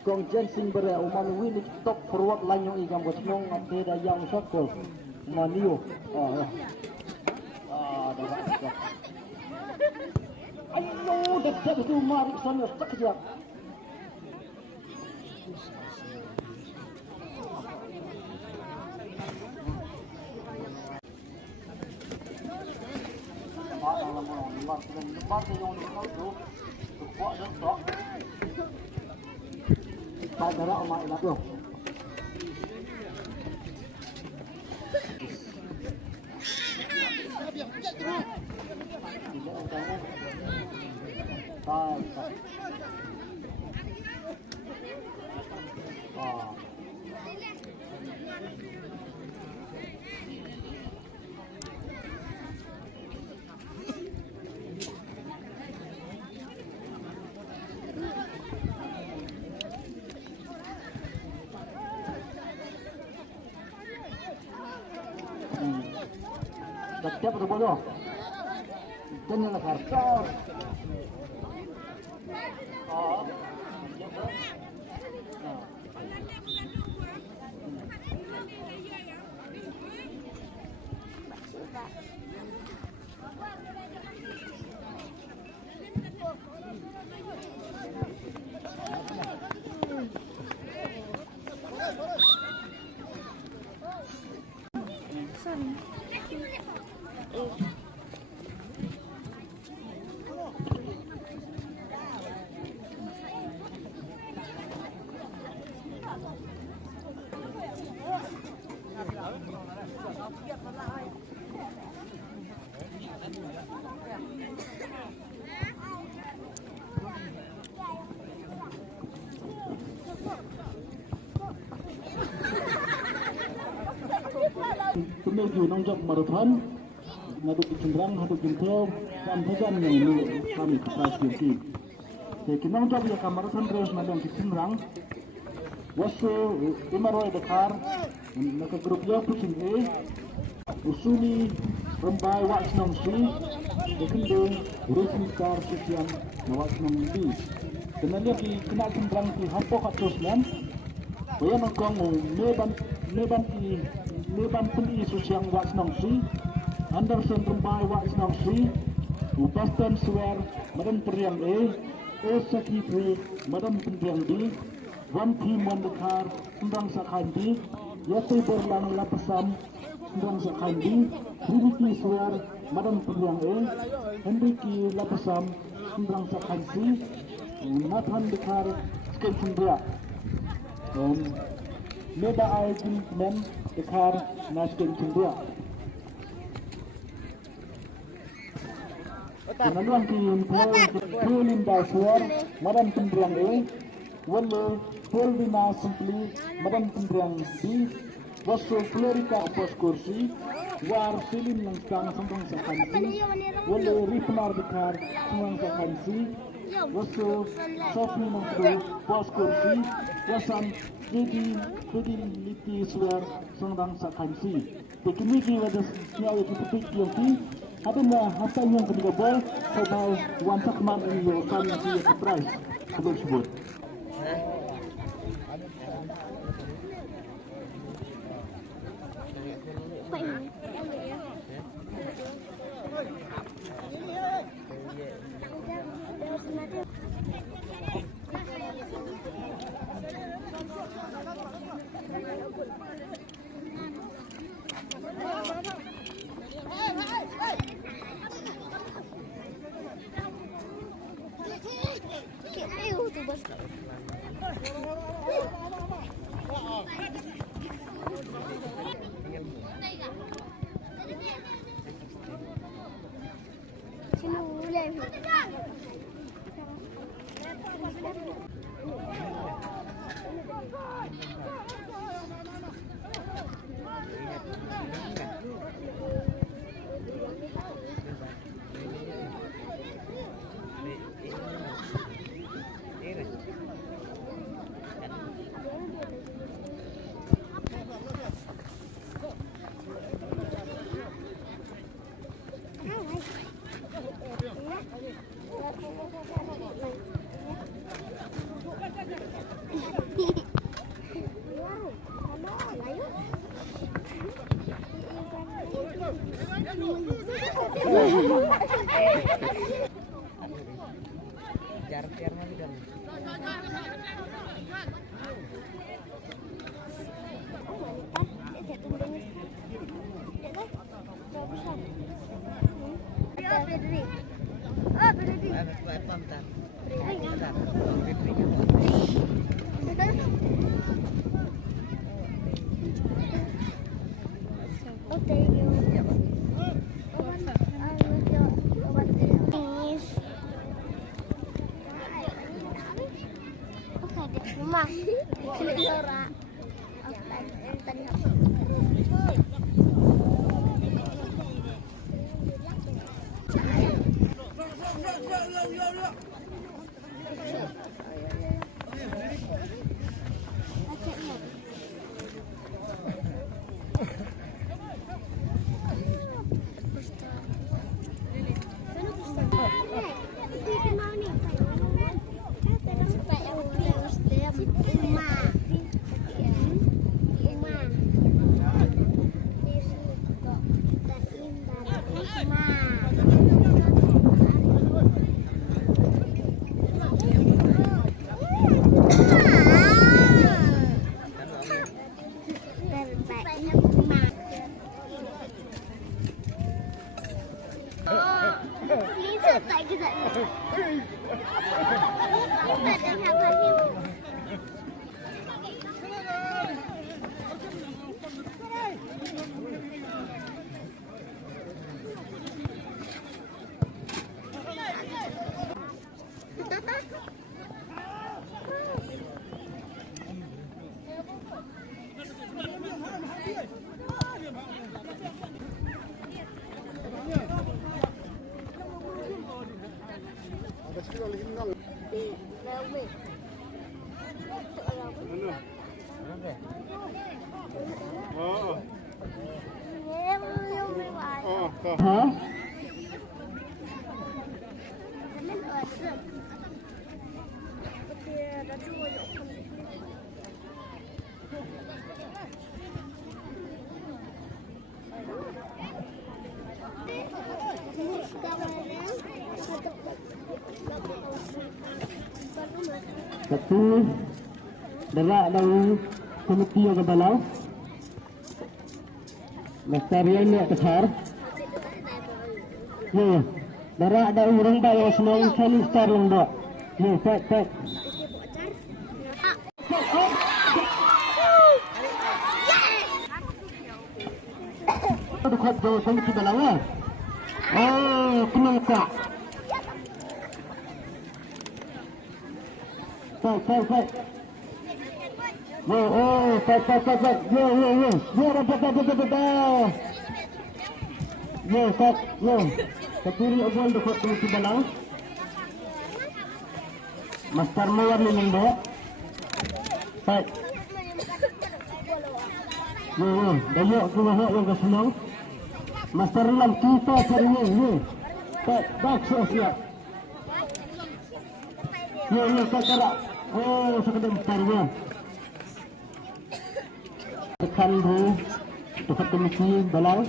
Kong Jensen bere uman winik tok forward line yung igam bos nong ate da yang sakol maniyo dapat ayo dekat itu mari sana tak dia Padara omak ilat yo. Siap atau bodoh? Dan yang harus. Menuju nongjok marathon, ngaduk cenderang, haduk jengkel, dan hujan yang milik kami keprasiasi. Jadi nongjok ya marathon terus nadang cenderang. Wasu Imaroy Dakar, maka grup ya pucing usuni rembai wak senong si, dekendung urusin kar sesiang wak senong di. Dengan dia kenal cenderang di hampok atus nan, bayar nongkong meban peli sosiang wak senong si, Anderson rembai wak senong si, Upastan Swer Madam Periang Sakitri Madam Periang di. One team on the car, Sundang Sakandi, Yati Berlang Lapasam, Sundang Sakandi, Hriviki Swer, Madam Puryang Hendriki Lapasam, Sundang Sakandi, Nathan the car, Skin Sundra. Meda Aijin Men, the car, Naskin Sundra. Kenaluan team, Pulinda Swer, Madam Puryang Walau Polvina simply Madam Pendriang di Wasu Florika opos kursi War Silin Langsang Sambang Sakansi Walau Ripnar Bekar Sambang Sakansi Wasu Sofi Nangkru Pos kursi Wasan Jadi Liti Suar Sambang Sakansi Tekniki wadah Siawi Kipetik Yoki Adanya hasil yang ketiga bol Sebab Wansak Man ini Yokan Nasi Surprise Sebut-sebut Satu berak dari komiti yang kebalau Lestarian ni kesar ya berak dari orang bayar senang kali star yang dok ya tak dekat jauh komiti kebalau oh kenapa Fight. Fight. Yo. Ketiri obol dekat komisi balau. Master mawar ni nendo. Fight. Yo. Dayo kena hak yang kesenang. Master lam kita cari ni. Fight. Back siap. Yo, kakak. Oh, sekadar besarnya. Khandu, dekat komisi balau.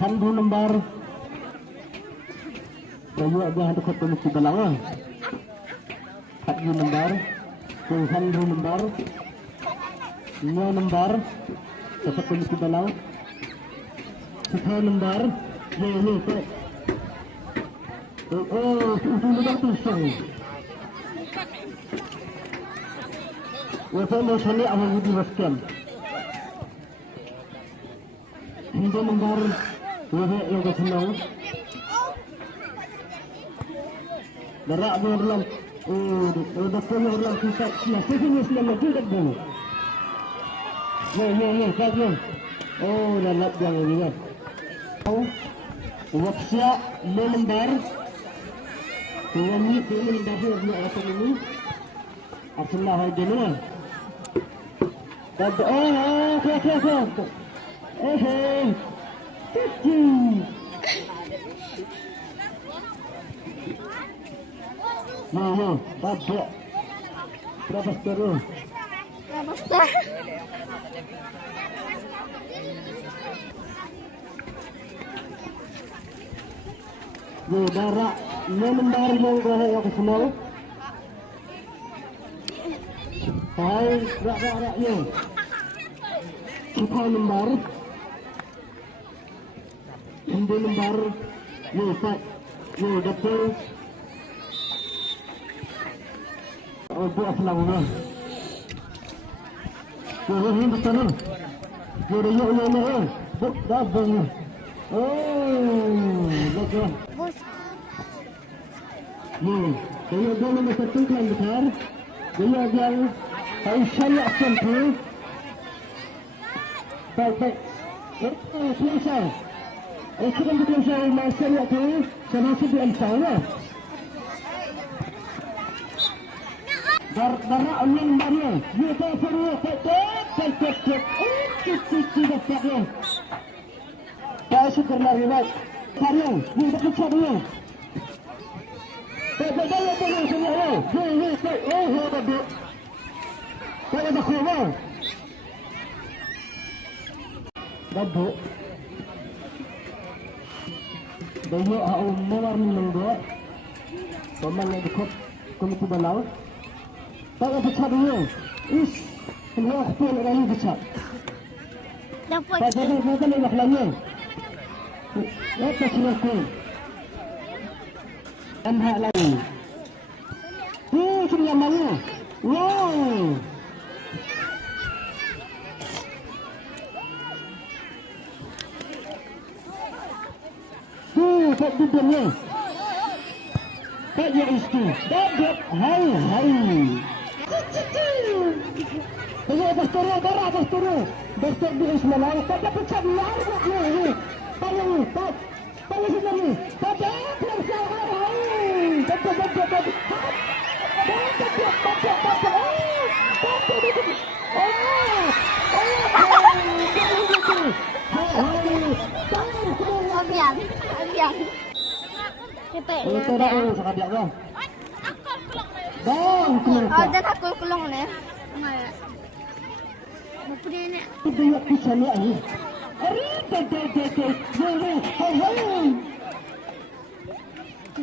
Khandu lembar. Rayu ada dekat komisi balau. Khandu lembar. Khandu lembar. Nya lembar. Dekat komisi balau. Sepuluh lembar. Yo. Oh, lembar tu sah. Walaupun sini awal di baskem, hindi membar wala yang kesenang. Berak berlam, doktor berlam kita sini lagi dulu. Yo, saja. Oh, lalap yang ini kan. Waksia membar, ini dahulu ni apa ini? Asallah jenuh. Tabak. Berapa terus? Yo darak lembar yang gohok ke semua. Hai, rak yo. Kita lembar. Ini lembar. Yo pak. Yo dapur. Oh buat selama. Yo ini betul. Yo yo. Buk dah bang. Oh, betul. Dia dulu masa tungkang besar. Dia yang syariat campur. Baik. Selesai. Sekarang kita selesai masalah tu. Sama sedia insyaAllah. Darah angin baru. Dia tak perlu. Cek. Cuci dapatnya. Tak syukurlah riwayat. Karya. Dia tak kecap dia. Saya boleh semua. Oh, bagus. Saya dah keluar. Bagus. Dia au mawar minggu. Paman yang dekat komite balau. Saya kecap dia. Semua aku orang kecap. Dapat. Saya nak lagi. Apa silakan. Amhak lagi. Cuma yang mana? Wow. Tak duduknya. Tak ya istri. Dapat. Hai. Ini atas turun. Besok di Ismail. Tak dapat cabar. Tolong sini ni. Betul. Abiang. Cepat. Itu dah sangat biar. Bang, Dan aku kulong ni. Apa dia ni? Dia kisah ni ni.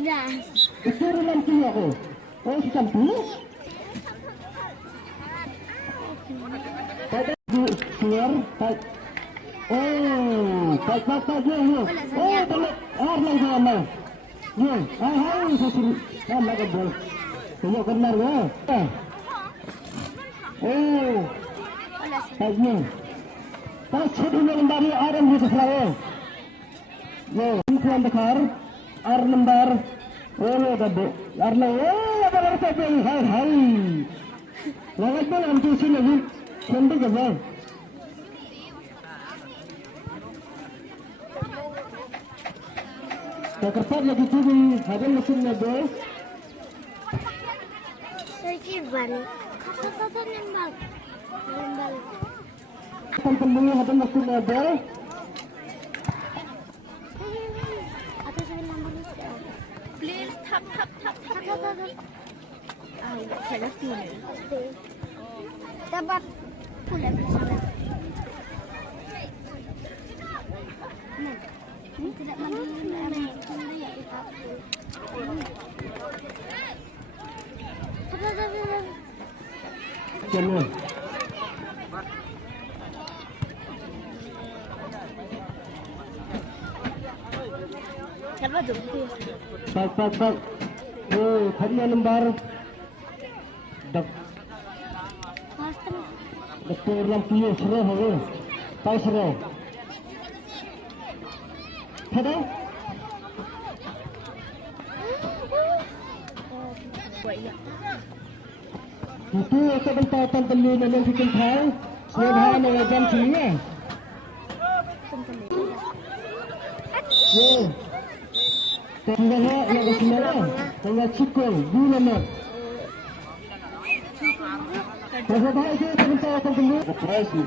Dah. Itu nanti aku. Oh, kita pulang. Pada keluar, tak. Oh, tak je. Oh, tak. Lagi mana? Ya, hai, sesuatu. Lagi bol. Tengok benar ya. Oh, tak ni. Tak sedih lembar Adam di sebelah. Yo, tuan bekar, lembar. Oh, gede. Arlo, apa saja. Hai. Lawan dalam tu sini lagi. Sampai ke mana? Tak kertas lagi tu di ada mesin ada. Lagi balik. Kata nembal. Akan pembeli ada mesin ada. Atas saya nambal ni. Please tap. Saya dah sini. Dapat pula bersama. Tidak mandi. Jangan. Siapa tu? Pak. Oh, hadiah lembar. Betul yang pilih serah hari. Tahu serah. Ada? Itu sebentar beli dengan si kentang. Sebentar dengan jam sini. Yo. Tengah yang semula. Tengah cikgu dulu nak. Berapa itu sebentar beli? Berapa itu